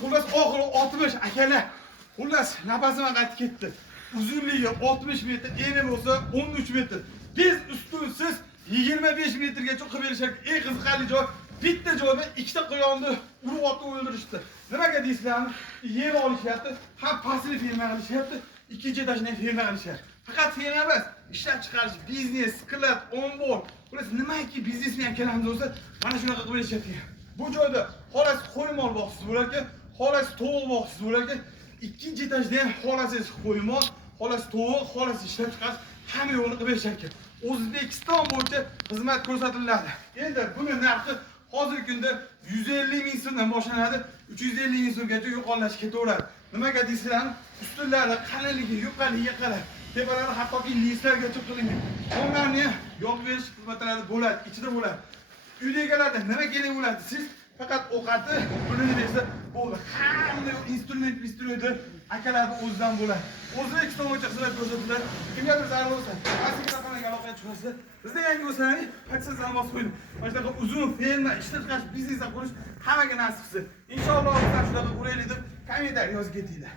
Xullas oxiri 60 akalar. Xullas nafasim qaytib ketdi. Uzunligi 60 metr, eni bo'lsa 13 metr. Biz ustunsiz 25 metrgacha qilib berishar. Eng qiziqarli joy bitta joyda ikkita quyonni urib otib o'ldirishdi. Nimaga deysizlarmi? Yer olishyapti, ham pasli ferma qilishyapti, ikkinchi etajni ferma qilishyapti. Faqat ferma emas, ishlab chiqarish, biznes, sklad, ombor. Bular nimaki biznesmen akalarimiz bo'lsa, mana shunaqa qilib berishyapti. Bu joyda xolos qo'ymol boqsiz bo'lar ekan, xolos tovuq boqsiz bo'lar ekan. İkinci etajda ham xolasiz qo'ymol, xolos tovuq, xolos ishlab chiqarish hamma yo'lni qilib berishar ekan. O'zbekiston bo'yicha xizmat ko'rsatiladi. Endi buni narxi hozirgi kunda 150 ming so'mdan boshlanadi, 350 ming so'mgacha yuqorilashib ketaveradi. Nimaga deysizlarmi? Ustunlari qalinligi, yuqaligi qarab, tepalari hattoki lislargacha qilingan. Onlarni yopib berish xizmatlari bo'ladi, ichida bo'ladi. Uyda egalarda nima kerak bo'ladi? Siz faqat ovqatni pulini bersa bo'ldi. Hamma instrument akalarning o'zidan bo'ladi. O'zbekiston bo'yicha xizmat ko'rsatiladi. Kimgadir zarur bo'lsa, asl telefonga aloqa chiqarsa, bizda yangi bo'lsangiz, faksdan zamoz qo'ying. Mana shunaqa uzun ferma, ishlab chiqarish, biznes qurish hammaga nasib qilsin. Inshaalloh sizlar shunaqa quraylik deb kommentariy yozib ketinglar.